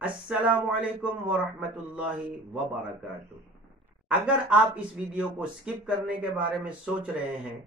अस्सलामु अलैकुम वरहमतुल्लाहि वबरकातुह। अगर आप इस वीडियो को स्किप करने के बारे में सोच रहे हैं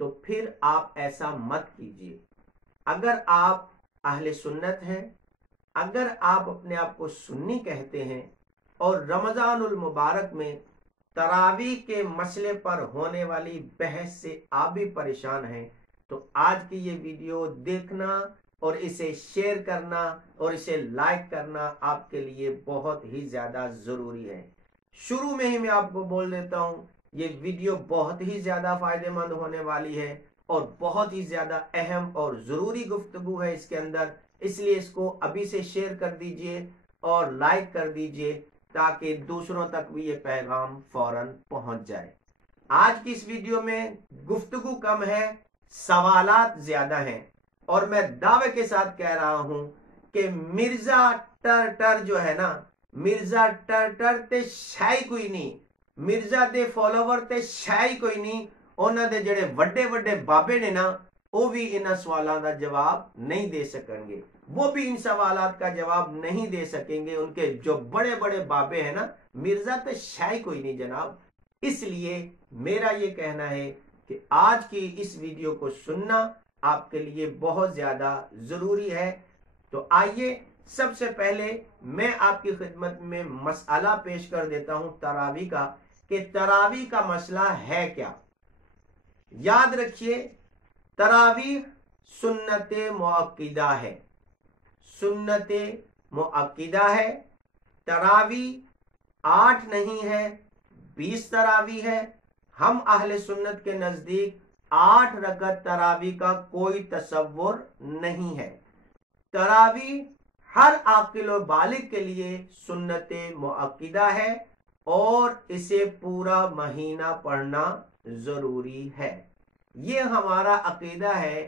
तो फिर आप ऐसा मत कीजिए। अगर आप अहले सुन्नत हैं, अगर आप अपने आप को सुन्नी कहते हैं और रमजानुल मुबारक में तरावी के मसले पर होने वाली बहस से आप भी परेशान हैं, तो आज की ये वीडियो देखना और इसे शेयर करना और इसे लाइक करना आपके लिए बहुत ही ज्यादा जरूरी है। शुरू में ही मैं आपको बोल देता हूं, ये वीडियो बहुत ही ज्यादा फायदेमंद होने वाली है और बहुत ही ज्यादा अहम और जरूरी गुफ्तगू है इसके अंदर, इसलिए इसको अभी से शेयर कर दीजिए और लाइक कर दीजिए ताकि दूसरों तक भी ये पैगाम फौरन पहुंच जाए। आज की इस वीडियो में गुफ्तगू कम है, सवालात ज्यादा हैं और मैं दावे के साथ कह रहा हूं कि मिर्जा टर जो है ना, मिर्जा टर ते शाही कोई नहीं, मिर्जा दे फॉलोवर ते शाही कोई नहीं। उन्होंने दे जेड़े वड्डे वड्डे बाबे ने ना, वो भी इन सवालों का जवाब नहीं दे सकेंगे, वो भी इन सवालात का जवाब नहीं दे सकेंगे। उनके जो बड़े बड़े बाबे हैं ना, मिर्जा ते शाही कोई नहीं जनाब। इसलिए मेरा ये कहना है कि आज की इस वीडियो को सुनना आपके लिए बहुत ज्यादा जरूरी है। तो आइए सबसे पहले मैं आपकी खिदमत में मसला पेश कर देता हूं तरावी का, कि तरावी का मसला है क्या। याद रखिए, तरावी सुन्नत मुअक्किदा है, सुन्नत मुअक्किदा है। तरावी 8 नहीं है, 20 तरावी है। हम अहले सुन्नत के नजदीक 8 रकत तरावी का कोई तसव्वुर नहीं है। तरावी हर आकिल और बालिग के लिए सुन्नत मुअक्किदा है और इसे पूरा महीना पढ़ना जरूरी है। ये हमारा अकीदा है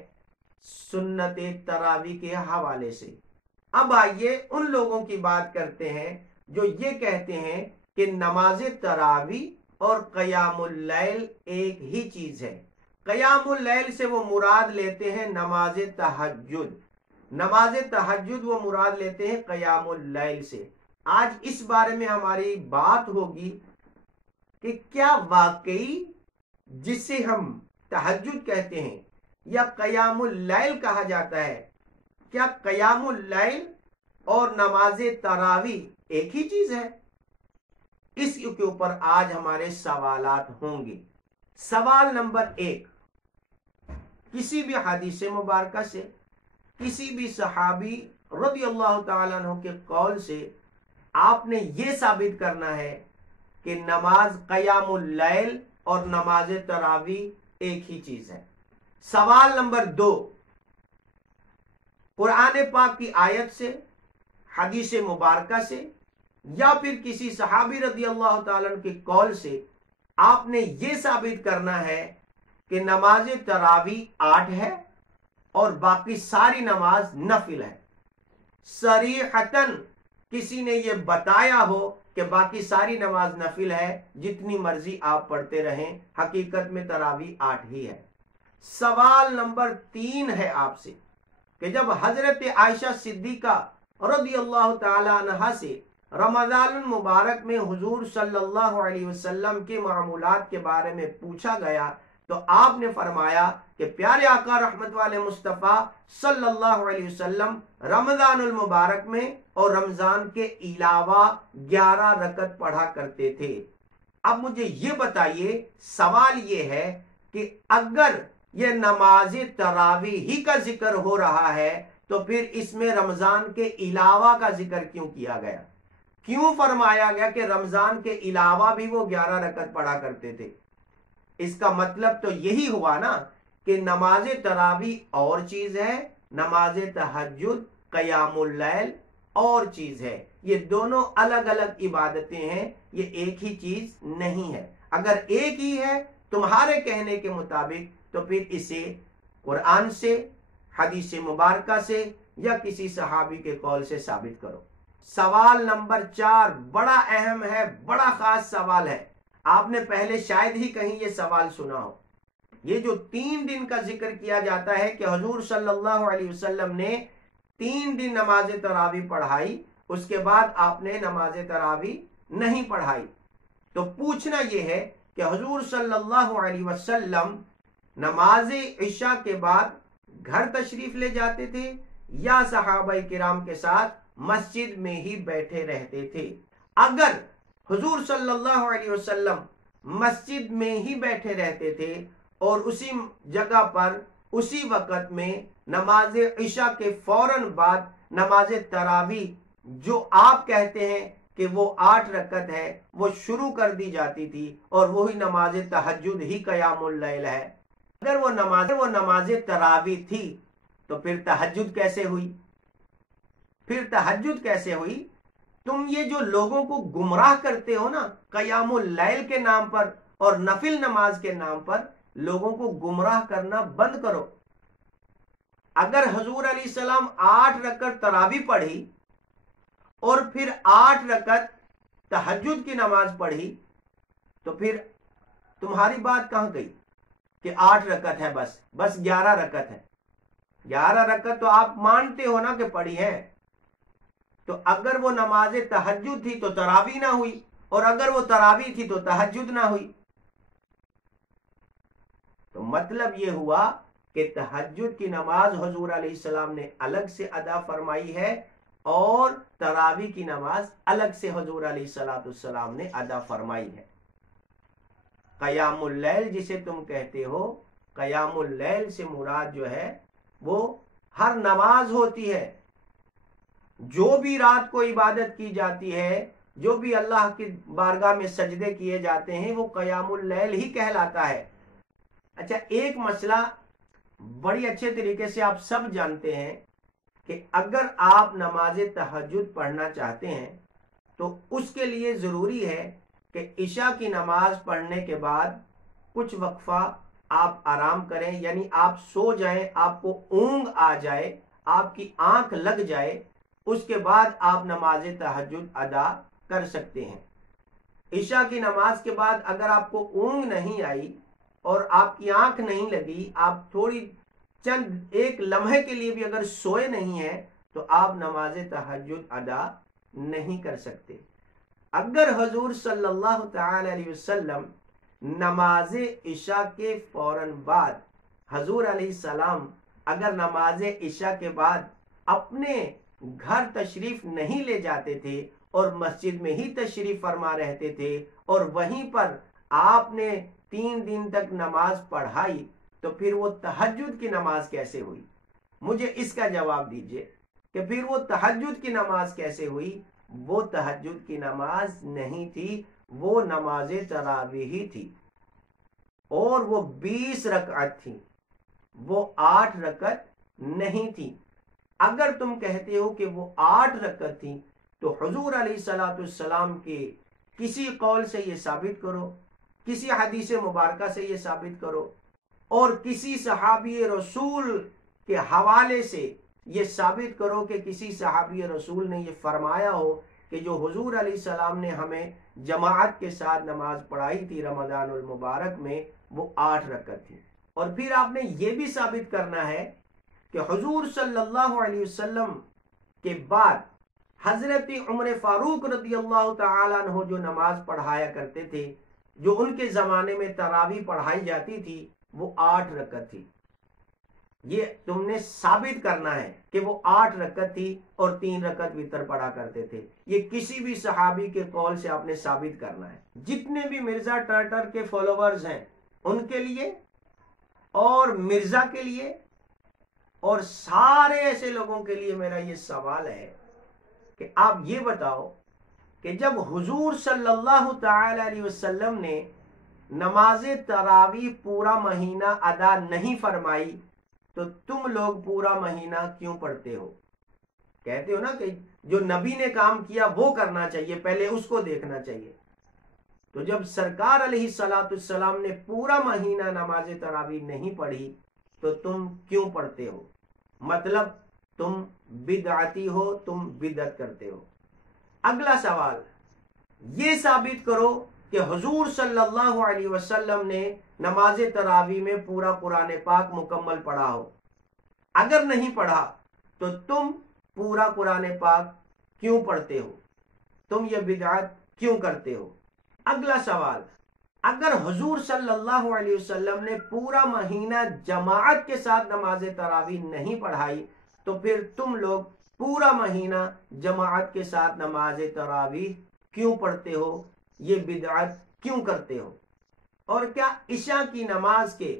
सुन्नत तरावी के हवाले से। अब आइए उन लोगों की बात करते हैं जो ये कहते हैं कि नमाज तरावी और क़यामुल लैल एक ही चीज है। क़यामुल लैल से वो मुराद लेते हैं नमाज तहज्जुद, नमाज तहज्जुद वो मुराद लेते हैं क़यामुल लैल से। आज इस बारे में हमारी बात होगी कि क्या वाकई जिसे हम तहज्जुद कहते हैं या क़यामुल लैल कहा जाता है, क्या क़यामुल लैल और नमाज तरावी एक ही चीज है? इसके ऊपर आज हमारे सवालात होंगे। सवाल नंबर 1, किसी भी हदीस मुबारका से, किसी भी सहाबी रज़ियल्लाहु ताला अन्हु के कौल से आपने ये साबित करना है कि नमाज क़यामुल लैल और नमाज तरावी एक ही चीज है। सवाल नंबर 2, कुरान पाक की आयत से, हदीस मुबारका से या फिर किसी सहाबी रज़ियल्लाहु ताला अन्हु के कौल से आपने ये साबित करना है कि नमाज तरावी 8 है और बाकी सारी नमाज नफिल है। सरीहतन किसी ने ये बताया हो कि बाकी सारी नमाज नफिल है, जितनी मर्जी आप पढ़ते रहें, हकीकत में तरावी 8 ही है। सवाल नंबर 3 है आपसे कि जब हजरत आयशा सिद्दीका रज़ियल्लाहु ताला अन्हा से रमज़ानुल मुबारक में हुजूर सल्लल्लाहु अलैहि वसल्लम के मामूलात के बारे में पूछा गया तो आपने फरमाया कि प्यारे आका रहमत वाले मुस्तफ़ा सल्लल्लाहु अलैहि वसल्लम रमज़ानुल मुबारक में और रमज़ान के अलावा 11 रकत पढ़ा करते थे। अब मुझे ये बताइए, सवाल ये है कि अगर ये नमाज तरावी ही का जिक्र हो रहा है तो फिर इसमें रमज़ान के अलावा का जिक्र क्यों किया गया? क्यों फरमाया गया कि रमज़ान के अलावा भी वो 11 रकत पढ़ा करते थे? इसका मतलब तो यही हुआ ना कि नमाज तरावी और चीज है, नमाज तहज्जुद क़यामुल लैल और चीज है। ये दोनों अलग अलग इबादतें हैं, ये एक ही चीज नहीं है। अगर एक ही है तुम्हारे कहने के मुताबिक तो फिर इसे कुरान से, हदीस मुबारका से या किसी सहाबी के कौल से साबित करो। सवाल नंबर 4 बड़ा अहम है, बड़ा खास सवाल है। आपने पहले शायद ही कहीं ये सवाल सुना हो। ये जो 3 दिन का जिक्र किया जाता है कि हुजूर सल्लल्लाहु अलैहि वसल्लम ने 3 दिन नमाज तरावी पढ़ाई اس کے بعد آپ نے نماز تراوی نہیں پڑھائی۔ تو پوچھنا یہ ہے کہ حضور صلی اللہ علیہ وسلم نماز عشاء کے بعد گھر تشریف لے جاتے تھے یا صحابہ کرام کے ساتھ مسجد میں ہی بیٹھے رہتے تھے؟ اگر حضور صلی اللہ علیہ وسلم مسجد میں ہی بیٹھے رہتے تھے اور اسی جگہ پر اسی وقت میں نماز عشاء کے فوراً بعد نماز تراوی جو آپ کہتے ہیں کہ وہ 8 رکعت ہے وہ شروع کر دی جاتی تھی اور وہی نماز تہجد ہی قیام اللیل ہے، اگر وہ نماز تراوی تھی تو پھر تہجد کیسے ہوئی؟ تم یہ جو لوگوں کو گمراہ کرتے ہو نا قیام اللیل کے نام پر اور نفل نماز کے نام پر، لوگوں کو گمراہ کرنا بند کرو۔ اگر حضور علیہ السلام 8 رکعت تراوی پڑھی اور پھر 8 رکعت تہجد کی نماز پڑھی تو پھر تمہاری بات کہاں گئی کہ 8 رکعت ہے، بس 11 رکعت ہے؟ 11 رکعت تو آپ مانتے ہو نا کہ پڑھی ہے، تو اگر وہ نماز تہجد تھی تو تراوی نہ ہوئی، اور اگر وہ تراوی تھی تو تہجد نہ ہوئی۔ تو مطلب یہ ہوا کہ تہجد کی نماز حضور علیہ السلام نے الگ سے ادا فرمائی ہے اور تراوی کی نماز الگ سے حضور علیہ السلام نے ادا فرمائی ہے۔ قیام اللیل جسے تم کہتے ہو، قیام اللیل سے مراد جو ہے وہ ہر نماز ہوتی ہے، جو بھی رات کو عبادت کی جاتی ہے، جو بھی اللہ کی بارگاہ میں سجدے کیے جاتے ہیں، وہ قیام اللیل ہی کہلاتا ہے۔ اچھا، ایک مسئلہ بڑی اچھے طریقے سے آپ سب جانتے ہیں کہ اگر آپ نماز تہجد پڑھنا چاہتے ہیں تو اس کے لیے ضروری ہے کہ عشاء کی نماز پڑھنے کے بعد کچھ وقفہ آپ آرام کریں، یعنی آپ سو جائیں، آپ کو اونگ آ جائے، آپ کی آنکھ لگ جائے، اس کے بعد آپ نماز تہجد ادا کر سکتے ہیں۔ عشاء کی نماز کے بعد اگر آپ کو اونگ نہیں آئی اور آپ کی آنکھ نہیں لگی، آپ تھوڑی چند ایک لمحے کے لیے بھی اگر سوئے نہیں ہیں تو آپ نماز تہجد ادا نہیں کر سکتے۔ اگر حضور صلی اللہ تعالی علیہ وسلم نماز عشاء کے فوراً بعد حضور علیہ السلام اگر نماز عشاء کے بعد اپنے گھر تشریف نہیں لے جاتے تھے اور مسجد میں ہی تشریف فرما رہتے تھے اور وہیں پر آپ نے 3 دن تک نماز پڑھائی، تو پھر وہ تہجد کی نماز کیسے ہوئی؟ مجھے اس کا جواب دیجئے کہ پھر وہ تہجد کی نماز کیسے ہوئی؟ وہ تہجد کی نماز نہیں تھی، وہ نماز تراویح ہی تھی، اور وہ 20 رکعت تھی، وہ 8 رکعت نہیں تھی۔ اگر تم کہتے ہو کہ وہ 8 رکعت تھی تو حضور علیہ السلام کے کسی قول سے یہ ثابت کرو، کسی حدیث مبارکہ سے یہ ثابت کرو، اور کسی صحابی رسول کے حوالے سے یہ ثابت کرو کہ کسی صحابی رسول نے یہ فرمایا ہو کہ جو حضور علیہ السلام نے ہمیں جماعت کے ساتھ نماز پڑھائی تھی رمضان المبارک میں، وہ 8 رکعت تھی۔ اور پھر آپ نے یہ بھی ثابت کرنا ہے کہ حضور صلی اللہ علیہ وسلم کے بعد حضرت عمر فاروق رضی اللہ تعالیٰ عنہ جو نماز پڑھایا کرتے تھے، جو ان کے زمانے میں تراویح پڑھائی جاتی تھی، وہ 8 رکعت تھی۔ یہ تم نے ثابت کرنا ہے کہ وہ 8 رکعت تھی اور 3 رکعت وتر پڑھا کرتے تھے۔ یہ کسی بھی صحابی کے قول سے آپ نے ثابت کرنا ہے۔ جتنے بھی مرزا ٹرٹر کے فالوورز ہیں ان کے لیے اور مرزا کے لیے اور سارے ایسے لوگوں کے لیے میرا یہ سوال ہے کہ آپ یہ بتاؤ کہ جب حضور صلی اللہ تعالی علیہ وسلم نے نماز تراویح پورا مہینہ ادا نہیں فرمائی تو تم لوگ پورا مہینہ کیوں پڑھتے ہو؟ کہتے ہو نا کہ جو نبی نے کام کیا وہ کرنا چاہیے، پہلے اس کو دیکھنا چاہیے۔ تو جب سرکار علیہ السلام نے پورا مہینہ نماز تراویح نہیں پڑھی تو تم کیوں پڑھتے ہو؟ مطلب تم بدعتی ہو، تم بدعت کرتے ہو۔ اگلا سوال، یہ ثابت کرو کہ حضور صلی اللہ علیہ وسلم نے نماز تراویح میں پورا قرآن پاک مکمل پڑھا ہو۔ اگر نہیں پڑھا تو تم پورا قرآن پاک क्यों पढ़ते हो, तुम ये बिदअत क्यों करते हो। अगला सवाल, अगर हुजूर सल्लल्लाहु अलैहि वसल्लम ने पूरा महीना जमाअत के साथ नमाज तरावीह नहीं पढ़ाई तो फिर तुम लोग पूरा महीना जमाअत के साथ नमाज तरावीह क्यों पढ़ते हो, ये बिदअत क्यों करते हो। और क्या इशा की नमाज के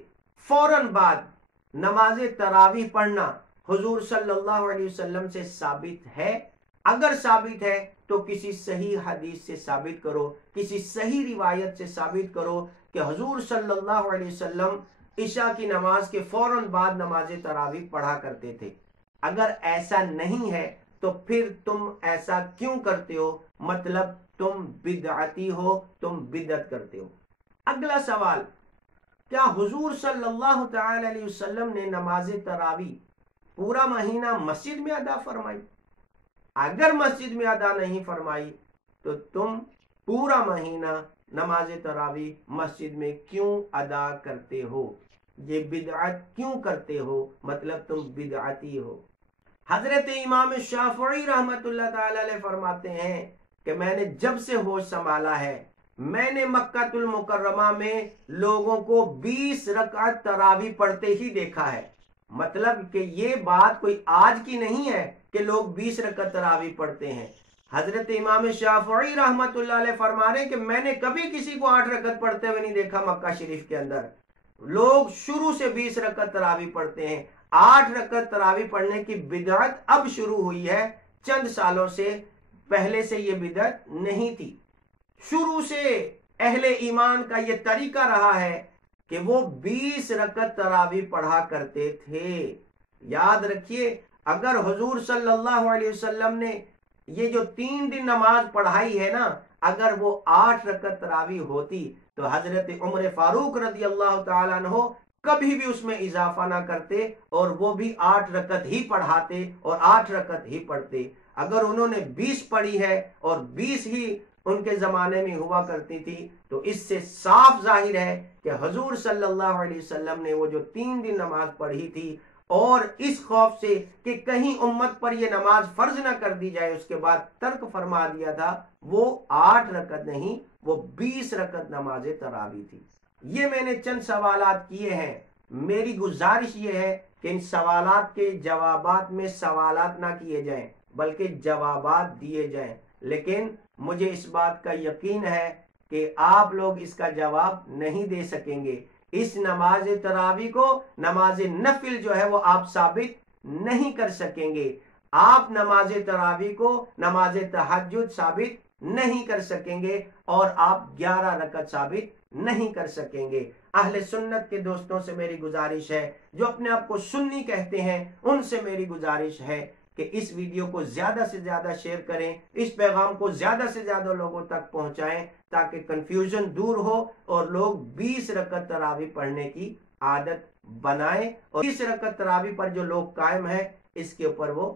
फौरन बाद नमाज तरावीह पढ़ना हुजूर सल्लल्लाहु अलैहि वसल्लम से साबित है। अगर साबित है तो किसी सही हदीस से साबित करो, किसी सही रिवायत से साबित करो कि हुजूर सल्लल्लाहु अलैहि वसल्लम इशा की नमाज के फौरन बाद नमाज तरावीह पढ़ा करते थे। अगर ऐसा नहीं है तो फिर तुम ऐसा क्यों करते हो, मतलब तुम बिदअती हो, तुम बिदअत करते हो। अगला सवाल, क्या हुजूर सल्लल्लाहु तआला अलैहि वसल्लम ने नमाज तरावीह पूरा महीना मस्जिद में अदा फरमाई। अगर मस्जिद में अदा नहीं फरमाई तो तुम पूरा महीना नमाज तरावीह मस्जिद में क्यों अदा करते हो, ये बिदअत क्यों करते हो, मतलब तुम बिदअती हो। हजरत इमाम शाफई रहमतुल्लाह ताला अलैह फरमाते हैं कि मैंने जब से होश संभाला है मैंने मक्कातुल मुकर्रमा में लोगों को 20 रकात तरावीह पढ़ते ही देखा है। मतलब कि ये बात कोई आज की नहीं है कि लोग 20 रकात तरावीह पढ़ते हैं। हजरत इमाम शाफई रहमतुल्लाह अलैह फरमा रहे कि मैंने कभी किसी को 8 रकात पढ़ते हुए नहीं देखा। मक्का शरीफ के अंदर लोग शुरू से 20 रकात तरावीह पढ़ते हैं। 8 रकात तरावीह पढ़ने की बिदअत अब शुरू हुई है, चंद सालों से, पहले से ये बिदअत नहीं थी। शुरू से अहले ईमान का ये तरीका रहा है कि वो 20 रकात तरावीह पढ़ा करते थे। याद रखिए, अगर हुजूर सल्लल्लाहु अलैहि वसल्लम ने ये जो 3 दिन नमाज पढ़ाई है ना, अगर वो 8 रकात तरावीह होती तो हजरत उमर फारूक रजी अल्लाह तआला अन्हु कभी भी उसमें इजाफा ना करते और वो भी 8 रकात ही पढ़ाते और 8 रकात ही पढ़ते। अगर उन्होंने 20 पढ़ी है और 20 ही उनके जमाने में हुआ करती थी तो इससे साफ जाहिर है कि हुजूर सल्लल्लाहु अलैहि वसल्लम ने वो जो 3 दिन नमाज पढ़ी थी और इस खौफ से कि कहीं उम्मत पर ये नमाज फर्ज ना कर दी जाए उसके बाद तर्क फरमा दिया था, वो 8 रकात नहीं, वो 20 रकात नमाज तरावीह थी। ये मैंने चंद सवालात किए हैं। मेरी गुजारिश ये है कि इन सवालात के जवाबात में सवालात ना किए जाएं बल्कि जवाबात दिए जाएं। लेकिन मुझे इस बात का यकीन है कि आप लोग इसका जवाब नहीं दे सकेंगे। इस नमाज तरावीह को नमाज नफिल जो है वो आप साबित नहीं कर सकेंगे। आप नमाज तरावीह को नमाज तहज्जुद साबित नहीं कर सकेंगे और आप 11 रकात साबित नहीं कर सकेंगे। अहले सुन्नत के दोस्तों से मेरी गुजारिश है, जो अपने आप को सुन्नी कहते हैं, उनसे मेरी गुजारिश है कि इस वीडियो को ज्यादा से ज्यादा शेयर करें, इस पैगाम को ज्यादा से ज्यादा लोगों तक पहुंचाएं ताकि कंफ्यूजन दूर हो और लोग 20 रकात तरावीह पढ़ने की आदत बनाएं और 20 रकात तरावीह पर जो लोग कायम है इसके ऊपर वो